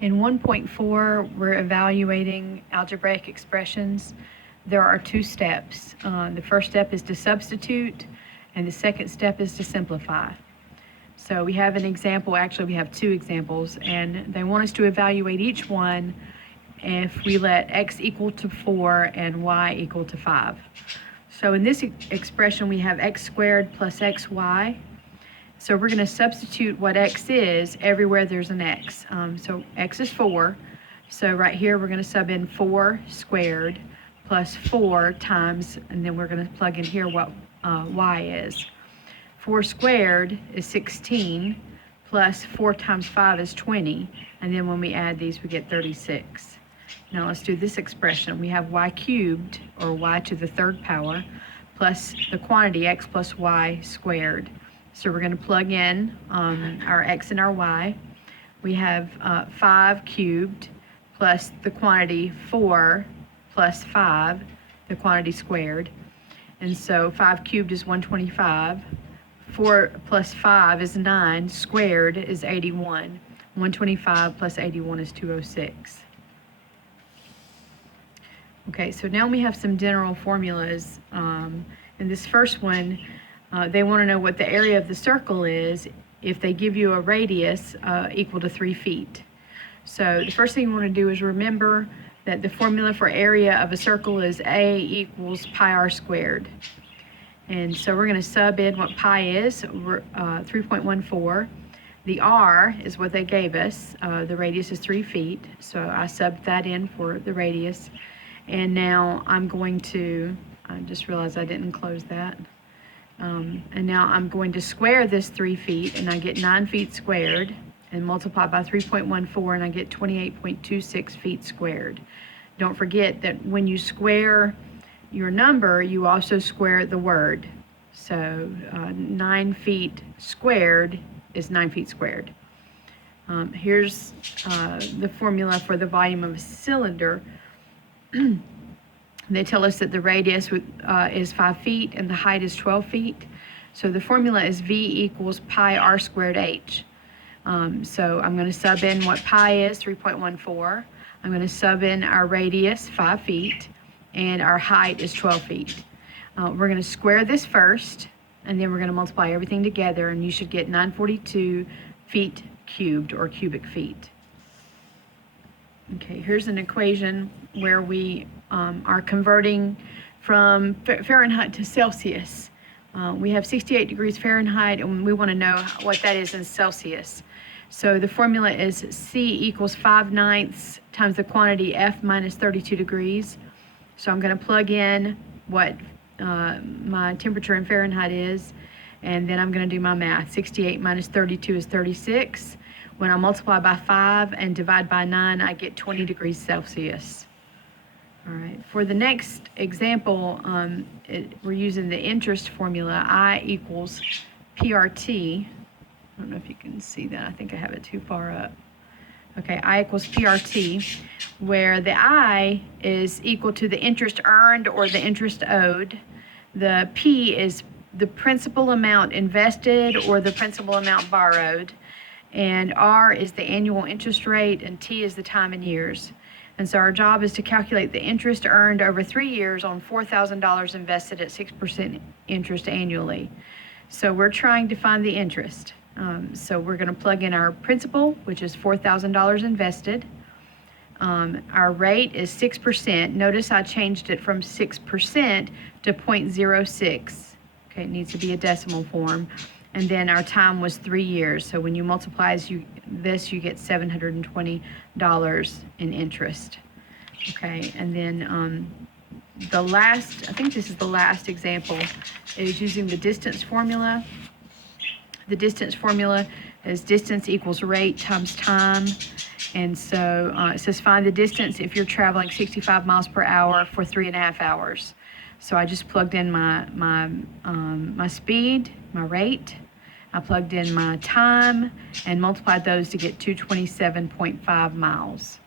In 1.4, we're evaluating algebraic expressions. There are two steps. The first step is to substitute, and the second step is to simplify. So we have an example, actually we have two examples, and they want us to evaluate each one if we let x equal to 4 and y equal to 5. So in this expression we have x squared plus xy. So we're going to substitute what x is everywhere there's an x. So x is 4. So right here we're going to sub in 4 squared plus 4 times, and then we're going to plug in here what y is. 4 squared is 16 plus 4 times 5 is 20. And then when we add these we get 36. Now let's do this expression. We have y cubed, or y to the third power, plus the quantity x plus y squared. So we're going to plug in our x and our y. We have 5 cubed plus the quantity 4 plus 5, the quantity squared. And so 5 cubed is 125. 4 plus 5 is 9. Squared is 81. 125 plus 81 is 206. Okay, so now we have some general formulas. In this first one, they want to know what the area of the circle is if they give you a radius equal to 3 feet. So the first thing you want to do is remember that the formula for area of a circle is A equals pi r squared. And so we're going to sub in what pi is, 3.14. The r is what they gave us. The radius is 3 feet, so I subbed that in for the radius. And now I'm going to, I just realized I didn't close that. And now I'm going to square this 3 feet, and I get 9 feet squared, and multiply by 3.14, and I get 28.26 feet squared. Don't forget that when you square your number, you also square the word. So 9 feet squared is 9 feet squared. Here's the formula for the volume of a cylinder. They tell us that the radius is 5 feet and the height is 12 feet. So the formula is V equals pi r squared h. So I'm going to sub in what pi is, 3.14. I'm going to sub in our radius, 5 feet, and our height is 12 feet. We're going to square this first, and then we're going to multiply everything together, and you should get 942 feet cubed, or cubic feet. Okay, here's an equation where we are converting from Fahrenheit to Celsius. We have 68 degrees Fahrenheit, and we want to know what that is in Celsius. So the formula is C equals 5/9 times the quantity F minus 32 degrees. So I'm going to plug in what my temperature in Fahrenheit is, and then I'm going to do my math. 68 minus 32 is 36. When I multiply by 5 and divide by 9, I get 20 degrees Celsius. All right, for the next example, we're using the interest formula, I equals PRT. I don't know if you can see that. I think I have it too far up. Okay, I equals PRT, where the I is equal to the interest earned or the interest owed. The P is the principal amount invested or the principal amount borrowed. And R is the annual interest rate, and T is the time in years. And so our job is to calculate the interest earned over 3 years on $4,000 invested at 6% interest annually. So we're trying to find the interest. So we're going to plug in our principal, which is $4,000 invested. Our rate is 6%. Notice I changed it from 6% to 0.06. Okay, it needs to be a decimal form. And then our time was 3 years. So when you multiply this, you get $720 in interest. Okay, and then the last, I think this is the last example, is using the distance formula. The distance formula is distance equals rate times time. And so it says find the distance if you're traveling 65 miles per hour for 3.5 hours. So I just plugged in my speed, my rate. I plugged in my time and multiplied those to get 227.5 miles.